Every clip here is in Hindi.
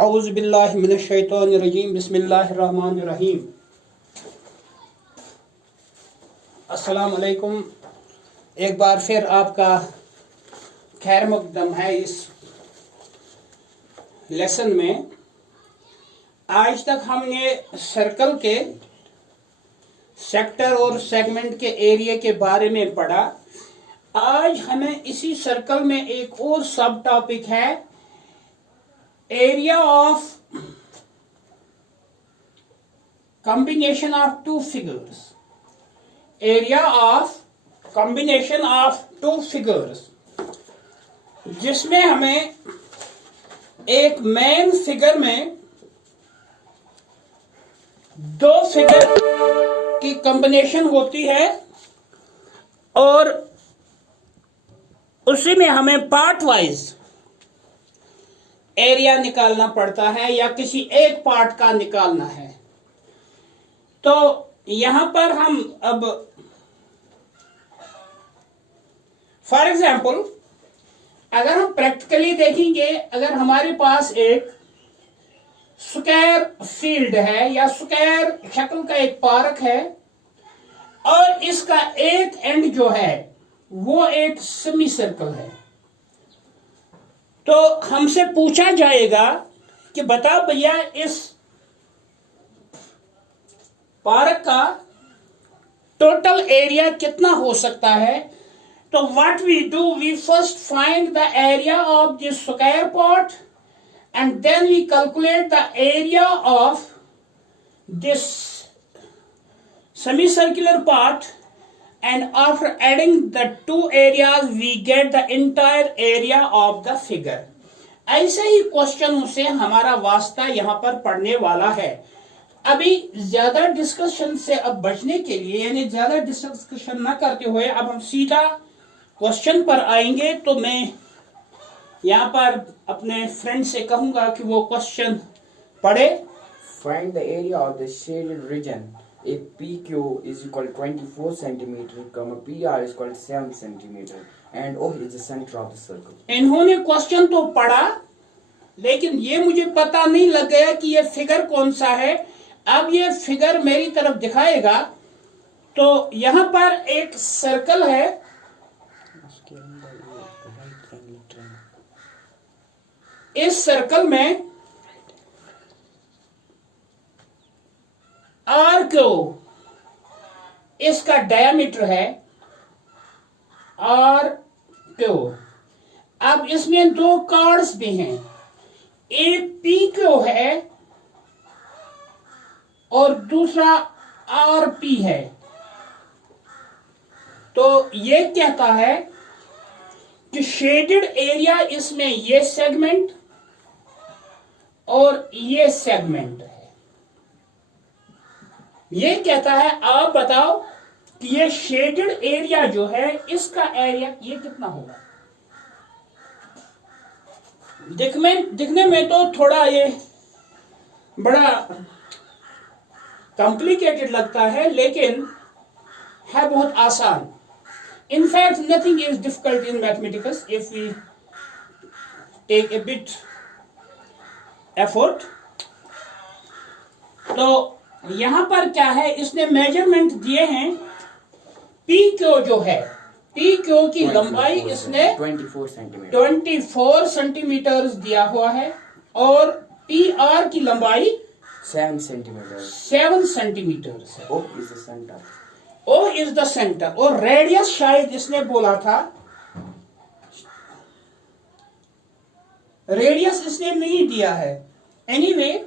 औज़ु बिल्लाहि मिनश शैतानिर रजीम बिस्मिल्लाहिर रहमानिर रहीम। अस्सलाम वालेकुम। एक बार फिर आपका खैर मकदम है इस लेसन में। आज तक हमने सर्कल के सेक्टर और सेगमेंट के एरिया के बारे में पढ़ा। आज हमें इसी सर्कल में एक और सब टॉपिक है, area of combination of two figures। Area of combination of two figures, जिसमें हमें एक मेन फिगर में दो फिगर की कॉम्बिनेशन होती है और उसी में हमें पार्ट वाइज एरिया निकालना पड़ता है या किसी एक पार्ट का निकालना है। तो यहां पर हम अब फॉर एग्जाम्पल अगर हम प्रैक्टिकली देखेंगे, अगर हमारे पास एक स्क्वायर फील्ड है या स्क्वायर शक्ल का एक पार्क है और इसका एक एंड जो है वो एक सेमी सर्कल है, तो हमसे पूछा जाएगा कि बता भैया इस पार्क का टोटल एरिया कितना हो सकता है। तो what we do, we first find the area of this square part and then we calculate the area of this semicircular part, and after adding the two areas we get the entire area of the figure। ऐसे ही क्वेश्चनों से हमारा वास्ता यहां पर पढ़ने वाला है। अभी ज्यादा डिस्कशन से अब बचने के लिए, यानी ज्यादा डिस्कशन ना करते हुए अब हम सीधा क्वेश्चन पर आएंगे। तो मैं यहां पर अपने फ्रेंड से कहूंगा कि वो क्वेश्चन पढ़े। Find the area of the shaded region if PQ is equal to 24 centimeter, PR is equal to 7 centimeter, and O is the center of the circle। इन्होंने क्वेश्चन तो पढ़ा, लेकिन ये मुझे पता नहीं लग गया कि ये फिगर कौन सा है। अब ये फिगर मेरी तरफ दिखाएगा। तो यहां पर एक सर्कल है, इस सर्कल में आर क्यू इसका डायमीटर है, आर क्यू। अब इसमें दो कार्ड्स भी हैं, एक पी क्यू है और दूसरा आर पी है। तो ये कहता है कि शेडेड एरिया इसमें ये सेगमेंट और ये सेगमेंट है। ये कहता है आप बताओ कि ये शेडेड एरिया जो है इसका एरिया ये कितना होगा। दिखने में तो थोड़ा ये बड़ा कॉम्प्लिकेटेड लगता है, लेकिन है बहुत आसान। In fact nothing is difficult in mathematics if we take a bit effort. तो यहां पर क्या है, इसने मेजरमेंट दिए हैं। पी क्यू जो है, पी क्यू की लंबाई इसने 24 सेंटीमीटर दिया हुआ है और पी आर की लंबाई 7 सेंटीमीटर। 7 सेंटीमीटर है। O is the center। O is the center। और रेडियस शायद इसने बोला था, रेडियस इसने नहीं दिया है। एनीवे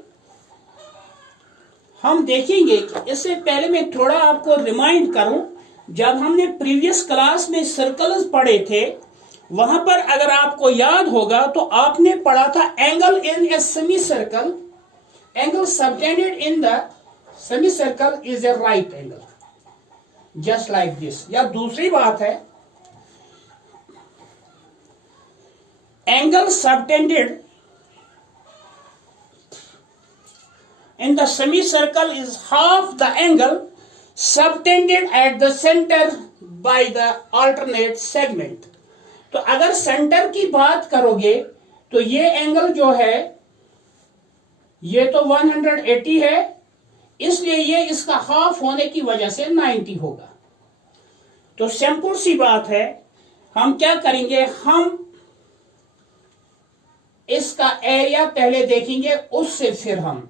हम देखेंगे कि इससे पहले मैं थोड़ा आपको रिमाइंड करूं, जब हमने प्रीवियस क्लास में सर्कल्स पढ़े थे वहां पर अगर आपको याद होगा तो आपने पढ़ा था angle in a semi circle, angle subtended in the semi circle is a right angle, just like this. या दूसरी बात है, angle subtended in the semicircle is half the angle subtended at the center by the alternate segment। तो अगर सेंटर की बात करोगे तो ये एंगल जो है ये तो 180 है, इसलिए ये इसका हाफ होने की वजह से 90 होगा। तो सिंपल सी बात है, हम क्या करेंगे, हम इसका एरिया पहले देखेंगे, उससे फिर हम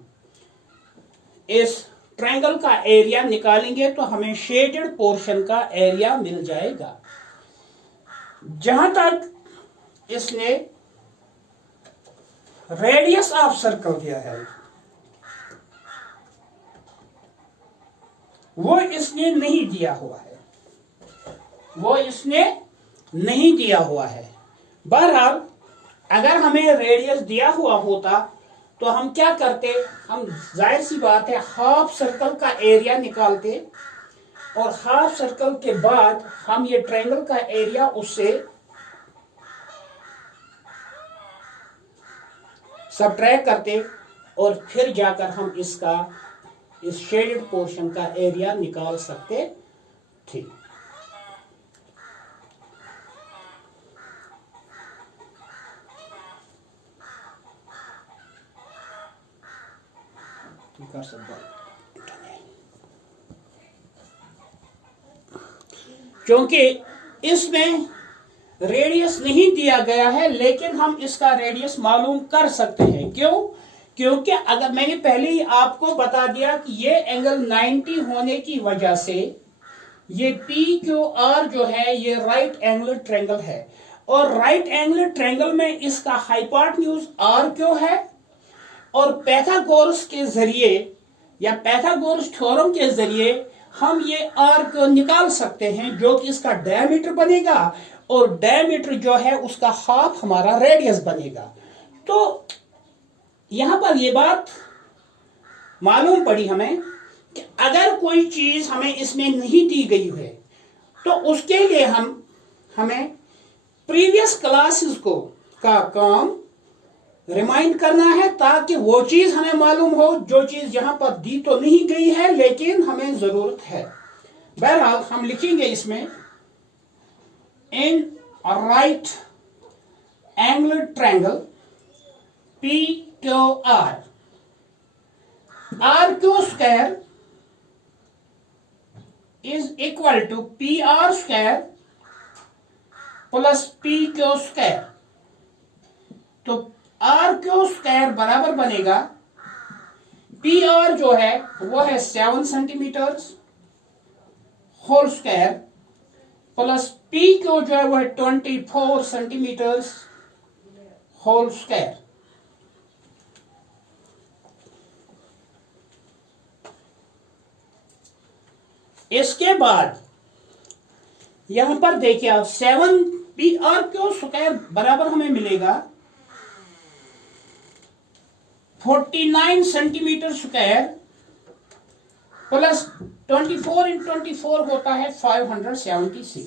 इस ट्रायंगल का एरिया निकालेंगे, तो हमें शेडेड पोर्शन का एरिया मिल जाएगा। जहां तक इसने रेडियस ऑफ सर्कल दिया है, वो इसने नहीं दिया हुआ है, वो इसने नहीं दिया हुआ है। बहरहाल अगर हमें रेडियस दिया हुआ होता तो हम क्या करते, हम जाहिर सी बात है हाफ सर्कल का एरिया निकालते, और हाफ सर्कल के बाद हम ये ट्रायंगल का एरिया उससे सबट्रैक्ट करते, और फिर जाकर हम इसका इस शेडेड पोर्शन का एरिया निकाल सकते थे। कर सकता, क्योंकि इसमें रेडियस नहीं दिया गया है, लेकिन हम इसका रेडियस मालूम कर सकते हैं। क्यों? क्योंकि अगर मैंने पहले ही आपको बता दिया कि ये एंगल 90 होने की वजह से ये PQR जो है ये राइट एंगल ट्रायंगल है, और राइट एंगल ट्रायंगल में इसका हाइपोटेन्यूज RQ है, और पाइथागोरस के जरिए या पाइथागोरस थ्योरम के जरिए हम ये R को निकाल सकते हैं, जो कि इसका डायमीटर बनेगा, और डायमीटर जो है उसका हाफ हमारा रेडियस बनेगा। तो यहां पर ये बात मालूम पड़ी हमें कि अगर कोई चीज हमें इसमें नहीं दी गई है, तो उसके लिए हमें प्रीवियस क्लासेस का काम रिमाइंड करना है, ताकि वो चीज हमें मालूम हो जो चीज यहां पर दी तो नहीं गई है लेकिन हमें जरूरत है। बहरहाल हम लिखेंगे इसमें, in right angle triangle PQR, RQ square is equal to PR square plus PQ square. तो RQ स्क्वायर बराबर बनेगा, PR जो है वो है 7 centimetre whole square, plus PQ जो है वो है 24 सेंटीमीटर होल स्क्वायर। इसके बाद यहां पर देखिए आप 7 PRQ स्क्वायर बराबर हमें मिलेगा 49 सेंटीमीटर स्क्वायर, प्लस 24 × 24 होता है 576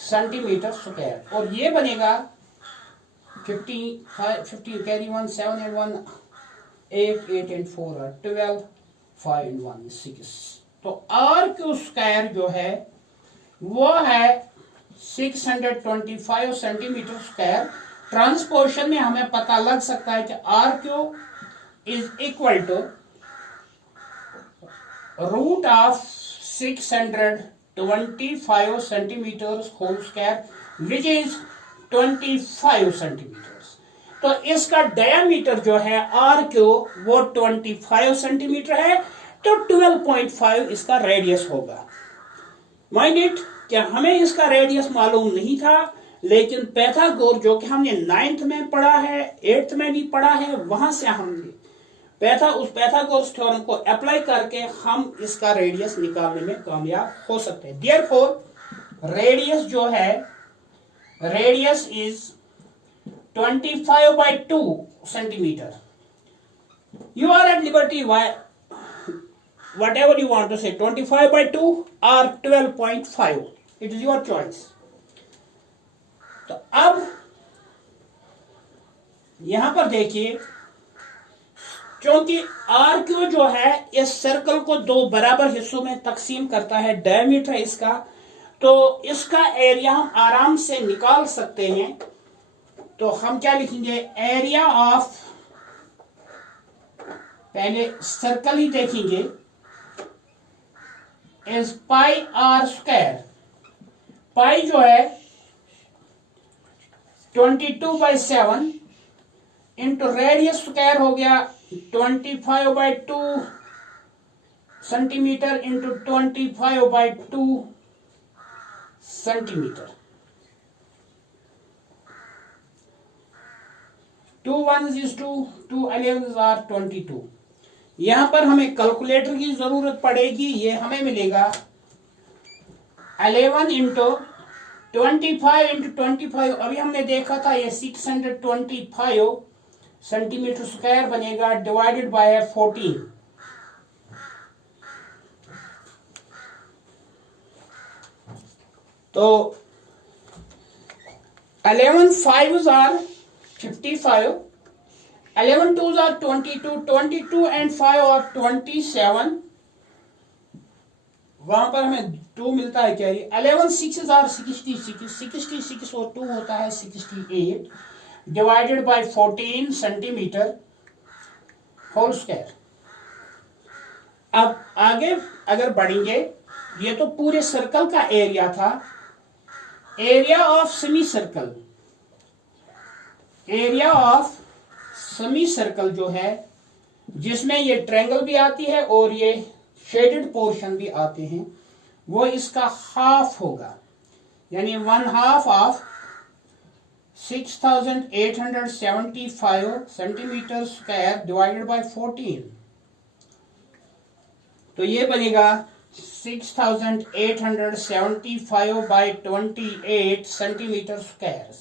सेंटीमीटर स्क्वायर, और ये बनेगा 50 carry 1 7 and 1 8 8 and 4 are 12 5 and 1 is 6। तो RQ स्क्वायर जो है वो है 625 सेंटीमीटर स्क्वायर। ट्रांसपोर्शन में हमें पता लग सकता है कि RQ is equal to root of 625 centimetre whole square which is 25 centimetre. तो इसका डायमीटर जो है RQ वो 25 सेंटीमीटर है, तो 12.5 इसका रेडियस होगा। माइंड इट, क्या हमें इसका रेडियस मालूम नहीं था, लेकिन पाइथागोरस जो कि हमने 9th में पढ़ा है, 8th में भी पढ़ा है, वहां से हमने उस पाइथागोरस थ्योरम को अप्लाई करके हम इसका रेडियस निकालने में कामयाब हो सकते हैं। देयरफॉर रेडियस जो है, radius is 25/2 centimetre. You are at liberty whatever you want to say, 25/2 or 12.5, it is your choice। तो अब यहां पर देखिए, क्योंकि RQ जो है इस सर्कल को दो बराबर हिस्सों में तकसीम करता है, डायमीटर इसका, तो इसका एरिया हम आराम से निकाल सकते हैं। तो हम क्या लिखेंगे, एरिया ऑफ पहले सर्कल ही देखेंगे, इज पाई आर स्क्वायर। पाई जो है 22/7 इंटू रेडियस स्क्वायर हो गया 25/2 centimetre into 25/2 centimetre. 2 1s is 2, 2 11s are 22। यहां पर हमें कैलकुलेटर की जरूरत पड़ेगी। ये हमें मिलेगा 11 इंटू 25 इंटू 25। अभी हमने देखा था ये 625 सेंटीमीटर स्क्वायर बनेगा, डिवाइडेड बाय 14। तो 11 5s are 55, 11 2s are 22, 22 and 5 are 27। वहां पर हमें 2 मिलता है कैरी। 11 6s are 66, 66 और 2 होता है 68, divided by 14 centimetre whole square. अब आगे अगर बढ़ेंगे, ये तो पूरे सर्कल का एरिया था। Area of semi circle, area of semi circle जो है, जिसमें ये ट्रायंगल भी आती है और ये शेडेड पोर्शन भी आते हैं, वो इसका हाफ होगा, यानी 1/2 of 6875 centimetre square divided by 14। तो ये बनेगा 6875 बाय 28 सेंटीमीटर स्क्वायर।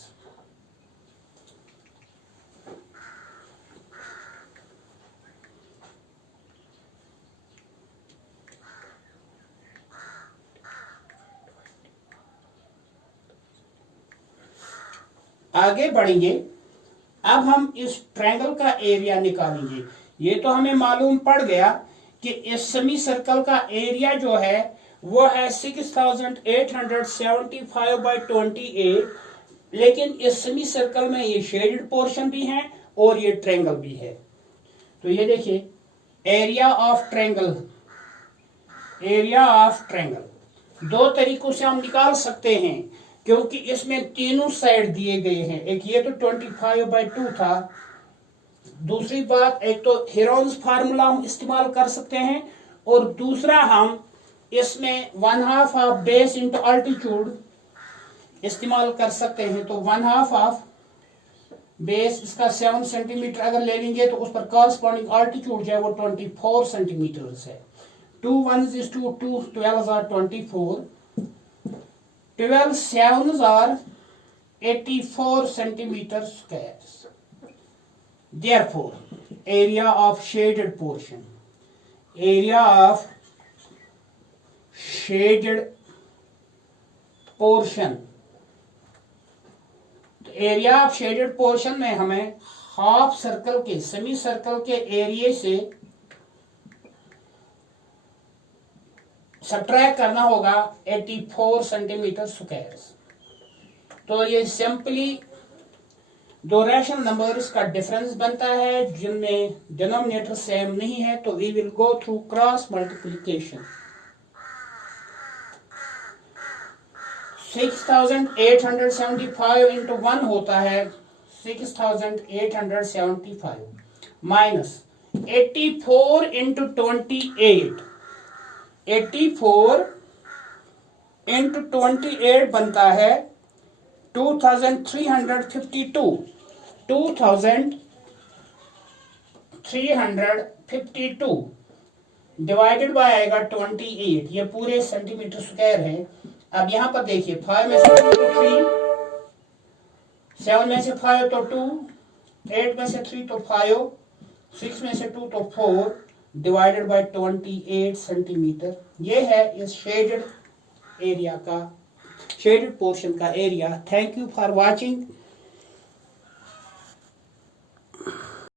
आगे बढ़ेंगे, अब हम इस ट्रायंगल का एरिया निकालेंगे। ये तो हमें मालूम पड़ गया कि इस सेमी सर्कल का एरिया जो है वो है 6875 बाय 28, लेकिन इस सेमी सर्कल में ये शेडेड पोर्शन भी है और ये ट्रायंगल भी है। तो ये देखिए area of triangle, area of triangle दो तरीकों से हम निकाल सकते हैं, क्योंकि इसमें तीनों साइड दिए गए हैं। एक ये तो 25/2 था, दूसरी बात एक तो हेरोन्स फार्मूला हम इस्तेमाल कर सकते हैं, और दूसरा हम इसमें 1/2 ऑफ बेस इंटू अल्टीट्यूड इस्तेमाल कर सकते हैं। तो 1/2 ऑफ बेस इसका 7 सेंटीमीटर अगर ले लेंगे तो उस पर कॉरस्पॉन्डिंग अल्टीट्यूड जो है वो 24 सेंटीमीटर है। 2 1s is 2, 2 12s are 24, 12 7s are 84 centimeter squares. Therefore, area of shaded portion, area of shaded portion, तो एरिया ऑफ शेडेड पोर्शन में हमें हाफ सर्कल के, सेमी सर्कल के एरिया से सब्ट्रैक्ट करना होगा 84 सेंटीमीटर स्क्वायर। तो ये सिंपली दो रैशनल नंबर्स का डिफरेंस बनता है जिनमें डिनोमिनेटर सेम नहीं है, तो we will go through cross multiplication. 6875 into 1 होता है 6875 माइनस 84 इंटू 28, 84 इंटू 28 बनता है 2352, 2352 डिवाइडेड बाय आएगा 28। ये पूरे सेंटीमीटर स्क्वायर है। अब यहां पर देखिए 5 में से 2 तो 3, 7 में से 5 तो 2, 8 में से 3 तो 5, 6 में से 2 तो 4 डिवाइडेड बाय 28 सेंटीमीटर। ये है इस शेडेड एरिया का, शेडेड पोर्शन का area. Thank you for watching.